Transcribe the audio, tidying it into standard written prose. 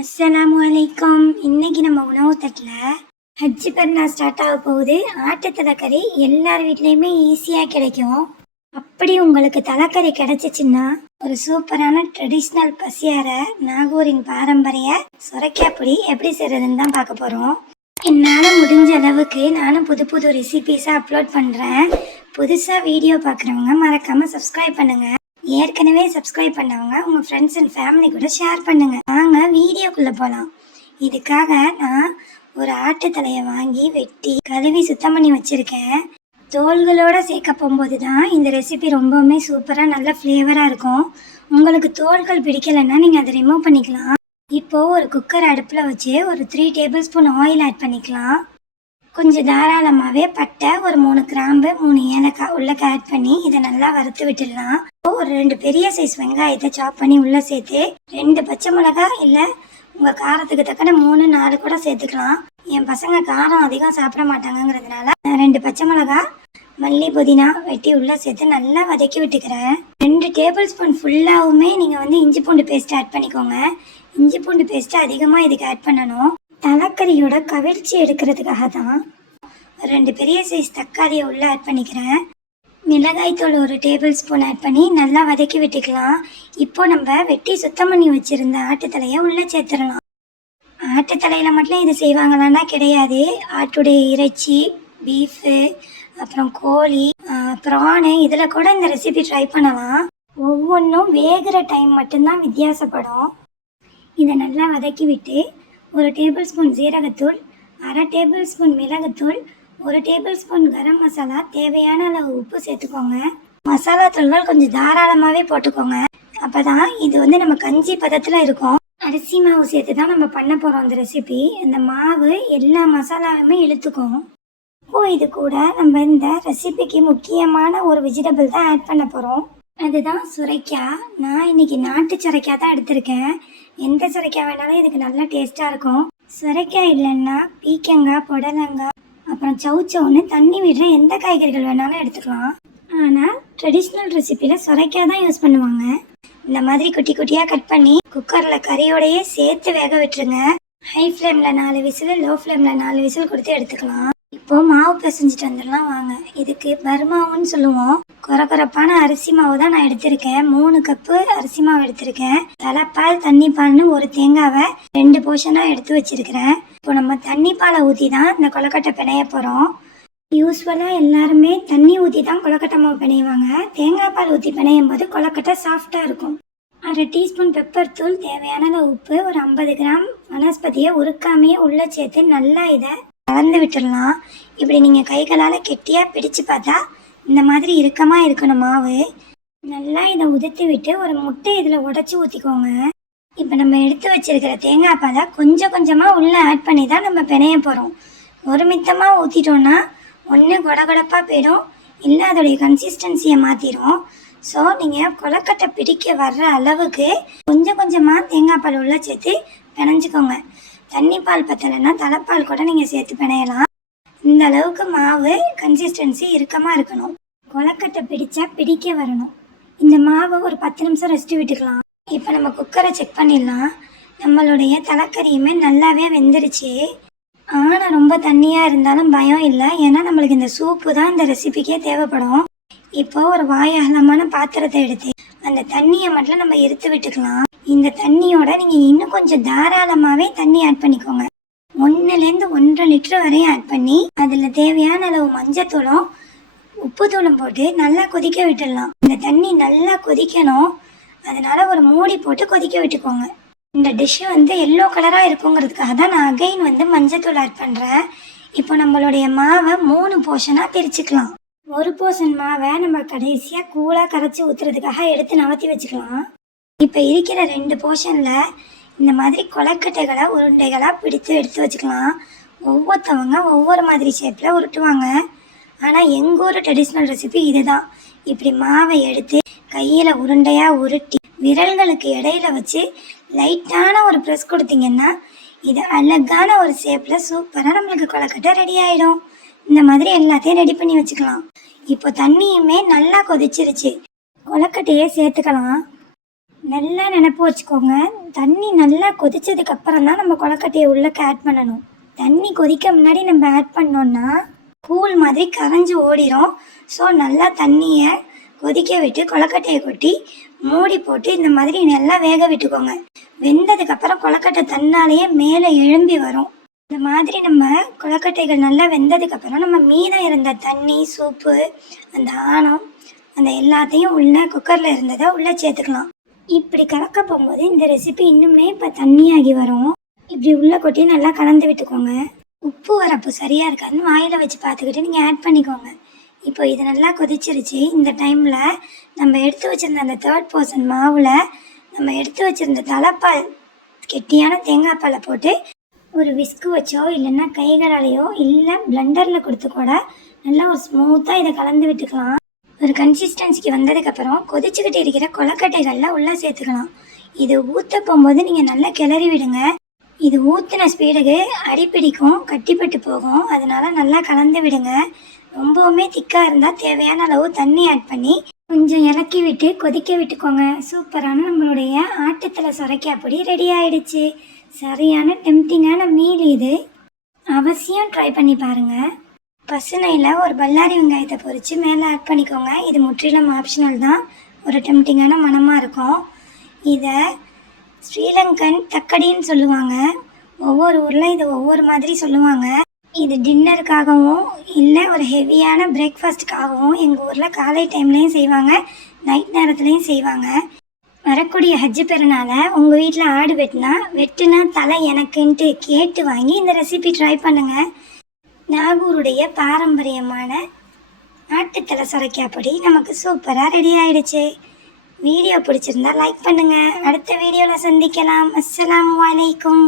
அஸ்ஸலாமு அலைக்கும். இன்னைக்கு நம்ம உணவு தட்டில் ஹஜ்ஜி பெருநாள் ஸ்டார்ட் ஆக போகுது. ஆட்டு தலைக்கறி எல்லார் வீட்லேயுமே ஈஸியாக கிடைக்கும். அப்படி உங்களுக்கு தலைக்கறி கிடைச்சிச்சின்னா ஒரு சூப்பரான ட்ரெடிஷ்னல் பசியார நாகூரின் பாரம்பரிய சுரைக்காய் பொடி எப்படி செய்கிறதுன்னு தான் பார்க்க போகிறோம். என்னால் முடிஞ்ச அளவுக்கு நானும் புது புது ரெசிபீஸாக அப்லோட் பண்ணுறேன். புதுசாக வீடியோ பார்க்குறவங்க மறக்காமல் சப்ஸ்கிரைப் பண்ணுங்கள். ஏற்கனவே சப்ஸ்கிரைப் பண்ணவங்க உங்கள் ஃப்ரெண்ட்ஸ் அண்ட் ஃபேமிலி கூட ஷேர் பண்ணுங்கள். நாங்கள் வீடியோக்குள்ளே போகலாம். இதுக்காக நான் ஒரு ஆட்டு தலையை வாங்கி வெட்டி கழுவி சுத்தம் பண்ணி வச்சுருக்கேன். தோல்களோடு சேர்க்க போகும்போது தான் இந்த ரெசிபி ரொம்பவுமே சூப்பராக நல்ல ஃப்ளேவராக இருக்கும். உங்களுக்கு தோல்கள் பிடிக்கலைன்னா நீங்கள் அதை ரிமூவ் பண்ணிக்கலாம். இப்போது ஒரு குக்கர் அடுப்பில் வச்சு ஒரு 3 டேபிள் ஸ்பூன் ஆயில் ஆட் பண்ணிக்கலாம். கொஞ்சம் தாராளமாகவே பட்டை, ஒரு 3 கிராம்பு, 3 ஏலக்காய் உள்ளக்க ஆட் பண்ணி இதை நல்லா வறுத்து விட்டுடலாம். ஒரு 2 பெரிய சைஸ் வெங்காயத்தை சாப் பண்ணி உள்ளே சேர்த்து 2 பச்சை மிளகாய் இல்லை உங்கள் காரத்துக்கு தக்கன 3-4 கூட சேர்த்துக்கலாம். என் பசங்க காரம் அதிகம் சாப்பிட மாட்டாங்கங்கிறதுனால 2 பச்சை மிளகாய், மல்லி, புதினா வெட்டி உள்ளே சேர்த்து நல்லா வதக்கி விட்டுக்கிறேன். 2 டேபிள் ஸ்பூன் ஃபுல்லாகவுமே நீங்கள் இஞ்சி பூண்டு பேஸ்ட் ஆட் பண்ணிக்கோங்க. இஞ்சி பூண்டு பேஸ்ட்டு அதிகமாக இதுக்கு ஆட் பண்ணணும். தலைக்கறியோட கவிழ்ச்சி எடுக்கிறதுக்காக தான் 2 பெரிய சைஸ் தக்காளியை உள்ளே ஆட் பண்ணிக்கிறேன். மிளகாய்த்தூள் 1 டேபிள் ஸ்பூன் ஆட் பண்ணி நல்லா வதக்கி விட்டுக்கலாம். இப்போ நம்ம வெட்டி சுத்தம் பண்ணி வச்சுருந்த ஆட்டுத்தலையை உள்ளே சேர்த்துடலாம். ஆட்டுத்தலையில் மட்டும் இது செய்வாங்களான்னா கிடையாது. ஆட்டுடைய இறைச்சி, பீஃபு, அப்புறம் கோழி, ப்ரானு இதில் கூட இந்த ரெசிபி ட்ரை பண்ணலாம். ஒவ்வொன்றும் வேகிற டைம் மட்டும்தான் வித்தியாசப்படும். இதை நல்லா வதக்கி விட்டு 1 டேபிள் ஸ்பூன் ஜீரகத்தூள், 1/2 டேபிள் ஸ்பூன் மிளகுத்தூள், 1 டேபிள் ஸ்பூன் கரம் மசாலா, தேவையான அளவு உப்பு சேர்த்துக்கோங்க. மசாலா தூள்கள் கொஞ்சம் தாராளமாகவே போட்டுக்கோங்க. அப்போ தான் இது நம்ம கஞ்சி பதத்தில் இருக்கும். அரிசி மாவு சேர்த்து தான் நம்ம பண்ண போகிறோம் இந்த ரெசிபி. இந்த மாவு எல்லா மசாலாவுமே இழுத்துக்கும். இப்போது இது கூட நம்ம இந்த ரெசிபிக்கு முக்கியமான ஒரு வெஜிடபிள் தான் ஆட் பண்ண போகிறோம். அதுதான் சுரைக்காய். நான் இன்னைக்கு நாட்டு சுரைக்காய் தான் எடுத்திருக்கேன். எந்த சுரைக்காய் வேணாலும் இதுக்கு நல்லா டேஸ்ட்டாக இருக்கும். சுரைக்காய் இல்லைன்னா பீக்கங்காய், புடலங்காய், அப்புறம் சவுச்சவுன்னு தண்ணி விடுற எந்த காய்கறிகள் வேணாலும் எடுத்துக்கலாம். ஆனால் ட்ரெடிஷ்னல் ரெசிப்பியில் சுரைக்காய் தான் யூஸ் பண்ணுவாங்க. இந்த மாதிரி குட்டி குட்டியாக கட் பண்ணி குக்கரில் கறியோடையே சேர்த்து வேக விட்டுருங்க. ஹை ஃப்ளேமில் 4 விசில், லோ ஃப்ளேமில் 4 விசில் கொடுத்து எடுத்துக்கலாம். இப்போது மாவு பிசைஞ்சிட்டு வந்துடலாம் வாங்க. இதுக்கு பர்மாவுன்னு சொல்லுவோம். குறப்பான அரிசி மாவு தான் நான் எடுத்திருக்கேன். 3 கப்பு அரிசி மாவு எடுத்திருக்கேன். தலைப்பால், தண்ணி பால்னு ஒரு தேங்காவை 2 போர்ஷனாக எடுத்து வச்சிருக்கிறேன். இப்போ நம்ம தண்ணி பாலை ஊற்றி தான் இந்த கொழுக்கட்டை பிணைய போகிறோம். யூஸ்வலாக எல்லாருமே தண்ணி ஊற்றி தான் கொழுக்கட்டை மாவு பிணையுவாங்க. தேங்காய் பால் ஊற்றி பிணையும் போது கொழுக்கட்டை சாஃப்டாக இருக்கும். 1/2 டீஸ்பூன் பெப்பர் தூள், தேவையான உப்பு, ஒரு 50 கிராம் வனஸ்பதியை உருக்காமையே உள்ளே சேர்த்து நல்லா இதை கலந்து விட்டுடலாம். இப்படி நீங்கள் கைகளால் கெட்டியாக பிடிச்சு பார்த்தா இந்த மாதிரி இறுக்கமாக இருக்கணும் மாவு. நல்லா இதை உதுத்து விட்டு ஒரு முட்டை இதில் உடச்சி ஊற்றிக்கோங்க. இப்போ நம்ம எடுத்து வச்சிருக்கிற தேங்காய் பாலை கொஞ்சம் கொஞ்சமாக உள்ளே ஆட் பண்ணி தான் நம்ம பிணைய போகிறோம். ஒரு மித்தமாக ஊற்றிட்டோன்னா ஒன்று கொடகொடப்பாக போயிடும், இல்லை அதோடைய கன்சிஸ்டன்சியை மாற்றிடும். ஸோ நீங்கள் கொழுக்கட்டை பிடிக்க வர்ற அளவுக்கு கொஞ்சம் கொஞ்சமாக தேங்காய் பால் உள்ளே சேர்த்து பிணைஞ்சிக்கோங்க. தண்ணி பால் பத்தலைன்னா தலைப்பால் கூட நீங்கள் சேர்த்து பிணையலாம். இந்த அளவுக்கு மாவு கன்சிஸ்டன்சி இறுக்கமாக இருக்கணும். கொழுக்கட்டை பிடிச்சா பிடிக்க வரணும். இந்த மாவை ஒரு 10 நிமிஷம் ரெஸ்ட் விட்டுக்கலாம். இப்போ நம்ம குக்கரை செக் பண்ணிடலாம். நம்மளுடைய தலைக்கறியுமே நல்லாவே வெந்துருச்சு. ஆனால் ரொம்ப தண்ணியாக இருந்தாலும் பயம் இல்லை, ஏன்னா நம்மளுக்கு இந்த சூப்பு தான் இந்த ரெசிபிக்கே தேவைப்படும். இப்போ ஒரு வாயகலமான பாத்திரத்தை எடுத்து அந்த தண்ணியை மட்டும் நம்ம எடுத்து விட்டுக்கலாம். இந்த தண்ணியோட நீங்கள் இன்னும் கொஞ்சம் தாராளமாகவே தண்ணி ஆட் பண்ணிக்கோங்க. 1லேருந்து 1.5 லிட்டர் வரையும் ஆட் பண்ணி அதில் தேவையான அளவு மஞ்சத்தூளும் உப்புத்தூளும் போட்டு நல்லா கொதிக்க விட்டுடலாம். இந்த தண்ணி நல்லா கொதிக்கணும், அதனால ஒரு மூடி போட்டு கொதிக்க விட்டுக்கோங்க. இந்த டிஷ்ஷு எல்லோ கலராக இருக்குங்கிறதுக்காக தான் நான் அகைன் மஞ்சத்தூள் ஆட் பண்ணுறேன். இப்போ நம்மளுடைய மாவை 3 போர்ஷனாக பிரிச்சுக்கலாம். ஒரு போர்ஷன் மாவை நம்ம கடைசியாக கூலாக கரைச்சி ஊற்றுறதுக்காக எடுத்து நவர்த்தி வச்சுக்கலாம். இப்போ இருக்கிற 2 போர்ஷனில் இந்த மாதிரி கொழுக்கட்டைகளை உருண்டைகளாக பிடித்து எடுத்து வச்சுக்கலாம். ஒவ்வொருத்தவங்க ஒவ்வொரு மாதிரி ஷேப்பில் உருட்டுவாங்க. ஆனால் எங்கள் ஊர் ட்ரெடிஷ்னல் ரெசிபி இதுதான். இப்படி மாவை எடுத்து கையில் உருண்டையாக உருட்டி விரல்களுக்கு இடையில வச்சு லைட்டான ஒரு ப்ரெஸ் கொடுத்தீங்கன்னா இது அழகான ஒரு ஷேப்பில் சூப்பராக நம்மளுக்கு கொழுக்கட்டை ரெடி ஆகிடும். இந்த மாதிரி எல்லாத்தையும் ரெடி பண்ணி வச்சுக்கலாம். இப்போ தண்ணியுமே நல்லா கொதிச்சிருச்சு. கொழுக்கட்டையே சேர்த்துக்கலாம். நல்லா நினப்பு வச்சுக்கோங்க, தண்ணி நல்லா கொதிச்சதுக்கு அப்புறம் தான் நம்ம கொழுக்கட்டையை உள்ளக்க ஆட் பண்ணணும். தண்ணி கொதிக்க முன்னாடி நம்ம ஆட் பண்ணோம்னா கூழ் மாதிரி கரைஞ்சி ஓடிடும். ஸோ நல்லா தண்ணியை கொதிக்க விட்டு கொழுக்கட்டையை கொட்டி மூடி போட்டு இந்த மாதிரி நல்லா வேக விட்டுக்கோங்க. வெந்ததுக்கப்புறம் கொழுக்கட்டை தன்னாலேயே மேலே எழும்பி வரும். இந்த மாதிரி நம்ம கொழுக்கட்டைகள் நல்லா வெந்ததுக்கப்புறம் நம்ம மீதம் இருந்த தண்ணி, சூப்பு, அந்த ஆணம், அந்த எல்லாத்தையும் உள்ள குக்கரில் இருந்ததை உள்ளே சேர்த்துக்கலாம். இப்படி கலக்க போகும்போது இந்த ரெசிபி இன்னுமே இப்போ தண்ணியாகி வரும். இப்படி உள்ளே கொட்டி நல்லா கலந்து விட்டுக்கோங்க. உப்பு வரப்பு சரியாக இருக்காதுன்னு வாயில் வச்சு பார்த்துக்கிட்டு நீங்கள் ஆட் பண்ணிக்கோங்க. இப்போ இது நல்லா கொதிச்சிருச்சு. இந்த டைமில் நம்ம எடுத்து வச்சுருந்த அந்த 3rd portion மாவில் நம்ம எடுத்து வச்சுருந்த தலைப்பால், கெட்டியான தேங்காய் பாலை போட்டு ஒரு விஸ்கு வச்சோ இல்லைன்னா கைகளாலேயோ இல்லை பிளெண்டரில் கொடுத்து கூட நல்லா ஒரு ஸ்மூத்தாக இதை கலந்து விட்டுக்கலாம். ஒரு கன்சிஸ்டன்சிக்கு வந்ததுக்கப்புறம் கொதிச்சுக்கிட்டு இருக்கிற கொழுக்கட்டைகளில் உள்ளே சேர்த்துக்கலாம். இது ஊற்ற போகும்போது நீங்கள் நல்லா கிளறி விடுங்க. இது ஊற்றின ஸ்பீடுக்கு அடிப்பிடிக்கும், கட்டிப்பட்டு போகும். அதனால் நல்லா கலந்து விடுங்க. ரொம்பவுமே திக்காக இருந்தால் தேவையான அளவு தண்ணி ஆட் பண்ணி கொஞ்சம் இறக்கி விட்டு கொதிக்க விட்டுக்கோங்க. சூப்பரான நம்மளுடைய ஆட்டுத்தலை சுரைக்காய் பொடி ரெடி ஆகிடுச்சு. சரியான டெம்டிங்கான மீல் இது. அவசியம் ட்ரை பண்ணி பாருங்கள். பசுனையில் ஒரு பல்லாரி வெங்காயத்தை பொரித்து மேலே ஆட் பண்ணிக்கோங்க. இது முற்றிலும் ஆப்ஷனல் தான். ஒரு டெம்டிங்கான மணமாக இருக்கும். இதை ஸ்ரீலங்கன் தக்கடின்னு சொல்லுவாங்க. ஒவ்வொரு ஊரில் இது ஒவ்வொரு மாதிரி சொல்லுவாங்க. இது டின்னருக்காகவும் இல்லை ஒரு ஹெவியான பிரேக்ஃபாஸ்ட்டுக்காகவும் எங்கள் ஊரில் காலை டைம்லேயும் செய்வாங்க, நைட் நேரத்துலேயும் செய்வாங்க. வரக்கூடிய ஹஜ்ஜு பெருநாளை உங்கள் வீட்டில் ஆடு வெட்டுனா தலை எனக்குன்ட்டு கேட்டு வாங்கி இந்த ரெசிபி ட்ரை பண்ணுங்கள். நாகூருடைய பாரம்பரியமான ஆட்டுத்தலை சுரைக்காய் பொடி நமக்கு சூப்பராக ரெடி ஆகிடுச்சு. வீடியோ பிடிச்சிருந்தா லைக் பண்ணுங்கள். அடுத்த வீடியோவில் சந்திக்கலாம். அஸ்ஸலாமு அலைக்கும்.